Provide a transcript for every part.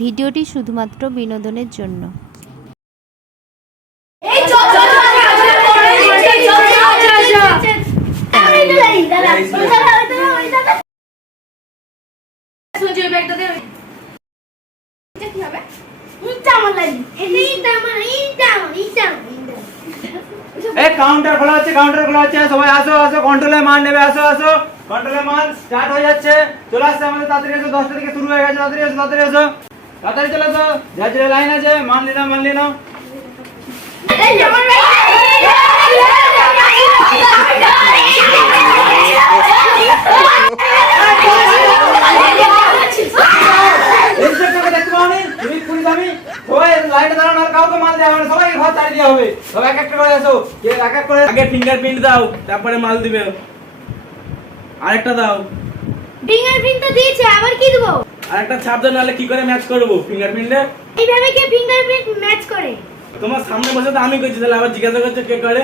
ভিডিওটি শুধুমাত্র বিনোদনের জন্য। কাউন্টার খোলা হচ্ছে, সবাই আসো আসো, কন্ট্রোলে মাল নেবে, আসো আসো, কন্ট্রোলে মাল স্টার্ট হয়ে যাচ্ছে, চলে আসছে আমাদের, তাড়াতাড়ি এসো, 10টা থেকে শুরু হয়ে গেছে, তাড়াতাড়ি এসো, তাড়াতাড়ি চলে এসো, যার লাইন আছে মাল নিলাম, ফিঙ্গারপ্রিন্ট দাও, তারপরে মাল দিবে। আরেকটা দাও। ফিঙ্গারপ্রিন্ট তো দিয়েছে, আবার কি দেব? আরেকটা ছাপ দাও, নাহলে কি করে ম্যাচ করব ফিঙ্গারপ্রিন্টে? এইভাবে কি ফিঙ্গারপ্রিন্ট ম্যাচ করে? তোমার সামনে বসে তো আমি কইছি, তাহলে আবার জিজ্ঞাসা করছো কে করে?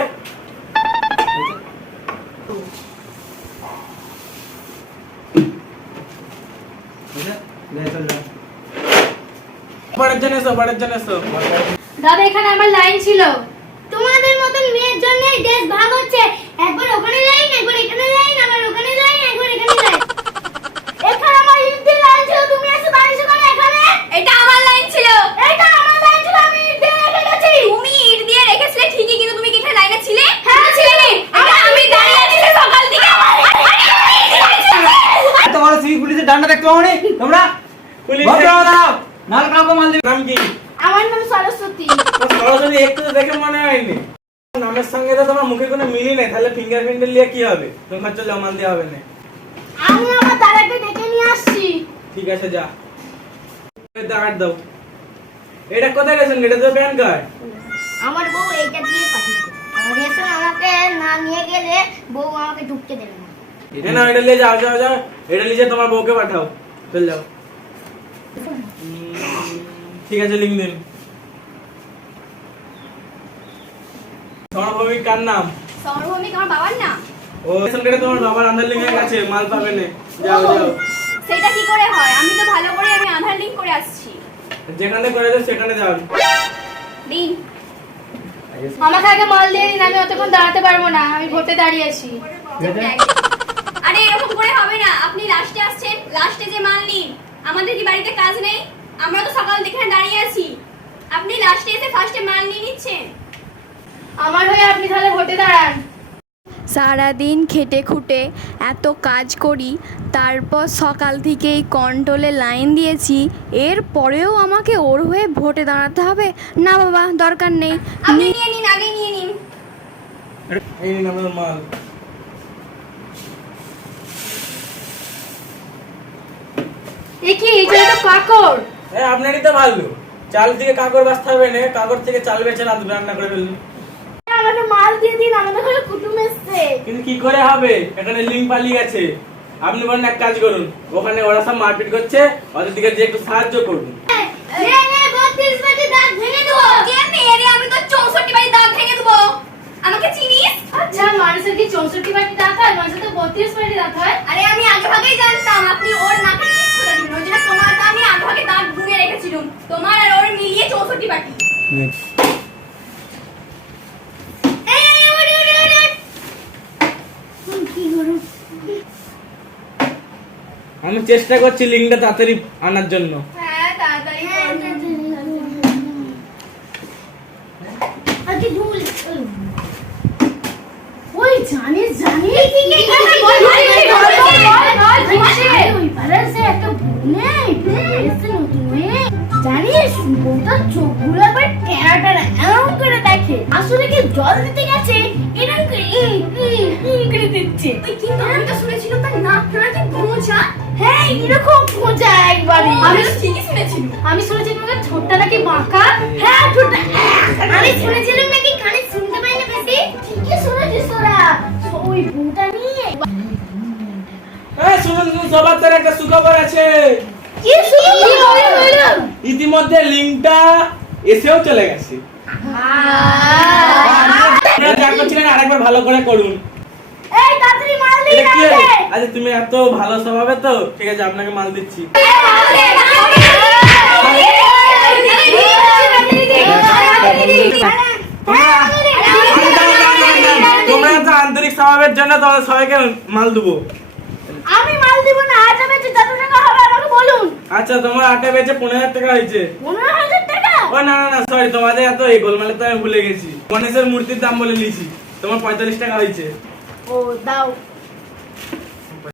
বাড়ির জন্য এসো। দাদা এখানে আমার লাইন ছিল। তোমাদের মতন মেয়ের জন্য দেশ ভাগ হচ্ছে, একবার ওখানে লাইন, একবার এখানে লাইন, আবার ওখানে লাইন, একবার এখানে লাইন। এখানে আমার ইন্টার লাইন ছিল, তুমি এসে দাঁড়িয়েছো কেন এখানে? এটা আমার লাইন ছিল। এটা আমার লাইন ছিল, আমি ইট দিয়ে রেখে গেছি। তুমি ইট দিয়ে রেখেছিলে ঠিকই, কিন্তু তুমি কি এখানে লাইনে ছিলে? হ্যাঁ ছিলে। আমি দাঁড়িয়ে আছি সকাল থেকে। এত বড় সিভিক পুলিশের ডান্ডা দেখতে পাওনি তোমরা? পুলিশ দাও, নাল কাউকে মাল দিবে। নাম কি? আমার নাম সরস্বতী। সরাসরি একটু দেখে মনে হয়নি, নামের সঙ্গে তো তোমার মুখে কোনো মিলই নেই, তাহলে ফিঙ্গারপ্রিন্ট নিয়ে কি হবে? তোমার চলে মাল দেওয়া হবে না। আমি আমার দাদাকে ডেকে নিয়ে আসছি। ঠিক আছে যা, কার্ড দাও। এটা কোথায় গেছেন? এটা তো প্যান কার্ড। আমার বউ এইটা দিয়ে পাঠিয়েছে। আমাদের সঙ্গে আমাকে না নিয়ে গেলে বউ আমাকে ঢুকতে দেবে না। এটা না, এটা নিয়ে যাও, এটা নিয়ে তোমার বউকে পাঠাও, চল যাও। ঠিক আছে, লিখ দিন। সমভূমিক কার নাম? সমভূমিক আমার বাবার নাম। ও সেখানে তোমার বাবার আধার লিংক হয়ে গেছে, মাল পাবে না, যাও। সেটা কি করে হয়? আমি তো ভালো করে আমি আধার লিংক করে আসছি। যেখানে করে দাও সেখানে যাও। দিন। আমাকে আগে মাল দিয়ে দিন, আমি অতক্ষণ দাঁড়াতে পারবো না, আমি ভোটে দাঁড়িয়ে আছি। আরে এরকম করে হবে না, আপনি লাস্টে আসছেন, লাস্টে যে মাল নিন। আমাদের কি বাড়িতে কাজ নেই? আমরা তো সকাল থেকে দাঁড়িয়ে আছি, আপনি লাস্টে এসে ফার্স্টে মাল নিয়ে নিচ্ছেন। আমার হয়ে আপনি তাহলে ভোটে দাঁড়ান। সারাদিন খেটে খুঁটে এত কাজ করি, তারপর সকাল থেকেই কন্ট্রোলে লাইন দিয়েছি, এর পরেও আমাকে ওর হয়ে ভোটে দাঁড়াতে হবে? না বাবা, দরকার নেই। আপনি নিয়ে নিন, আগে নিয়ে নিন। এই নিন আপনার মাল। দেখি এটা তো কাকড়। আপনারই তো ভালো, চাল থেকে কাকড় বাঁচতে হবে না, কাকড় থেকে চাল বেচে রান্না করে ফেলুন। আমাকে মাল দিয়ে দিন, আমাদের ঘরে কুটুম এসছে। কিন্তু কি করে হবে? এখানে লিঙ্ক পালিয়ে গেছে। আপনি বলেন এক কাজ করুন, ওখানে ওরা সব মারপিট করছে, ওদের দিকে যে একটু সাহায্য করুন। নে 32 বাটি দাঁত ভেঙে দেবো। কেমনে রে? আমি তো 64 বাড়ি দাঁত ভেঙে দেবো। আমাকে চিনিস? আচ্ছা, মানুষের কি 64 বাটি দাঁত হয়? মানুষের তো 32 বাটি দাঁত হয়। আরে আমি আগে ভাগেই জানতাম আপনি ওর নাকে ঠিক করে দিবেন। ওই জন্য তোমার তো আমি আগে ভাগে দাঁত গুনে রেখেছিলাম, তোমার আর ওর মিলিয়ে 64 বাটি। আমি চেষ্টা করছি লিঙ্কটা তাড়াতাড়ি আনার জন্য। হ্যাঁ তাড়াতাড়ি আজকে ভুল। ওই জানিস ওই পাড়াতে একটা বোনে এসে নতুন মেয়ে, জানিস বউটা চোখগুলো আবার টেরা টেরা এরকম করে দেখে, আসলে কি জল দিতে গেছে এরকম করে দিচ্ছে। ওই কিন্তু আমি তো শুনেছিলাম তার নাকটা নাকি ভোঁচা। হ্যাঁ এরকম খোঁজা একবারে। আমি তো ঠিকই শুনেছিলাম। আমি শুনেছিলাম ওর ঠোঁটটা নাকি বাঁকা। হ্যাঁ ঠোঁটটা। আমি শুনেছিলাম নাকি কানে শুনতে পাই না বেশি। ঠিকই শুনেছিস তোরা। ওই বউটা নিয়ে শুনুন, সবার তার একটা সুখবর আছে। কি শুনলি? ইতিমধ্যে লিঙ্কটা এসেও চলে গেছে। আপনারা যা করছিলেন আরেকবার ভালো করে করুন। এই তাড়াতাড়ি মাল দিন এটা কি? আমাকে। আচ্ছা তুমি এত ভালো স্বভাবের তো, ঠিক আছে আপনাকে মাল দিচ্ছি। এই, নবাবের জন্য তোমাদের সবাইকে মাল দেবো। আমি মাল দিব না, আটা বেচে যত টাকা হবে আমাকে বলুন। আচ্ছা তোমার আটা বেচে 15,000 টাকা হয়েছে। 15,000 টাকা? ও না না না সরি, তোমাদের এত এই গোলমালে তো আমি ভুলে গেছি। গণেশের মূর্তির দাম বলে নিয়েছি, তোমার 45 টাকা হয়েছে। ও দাও।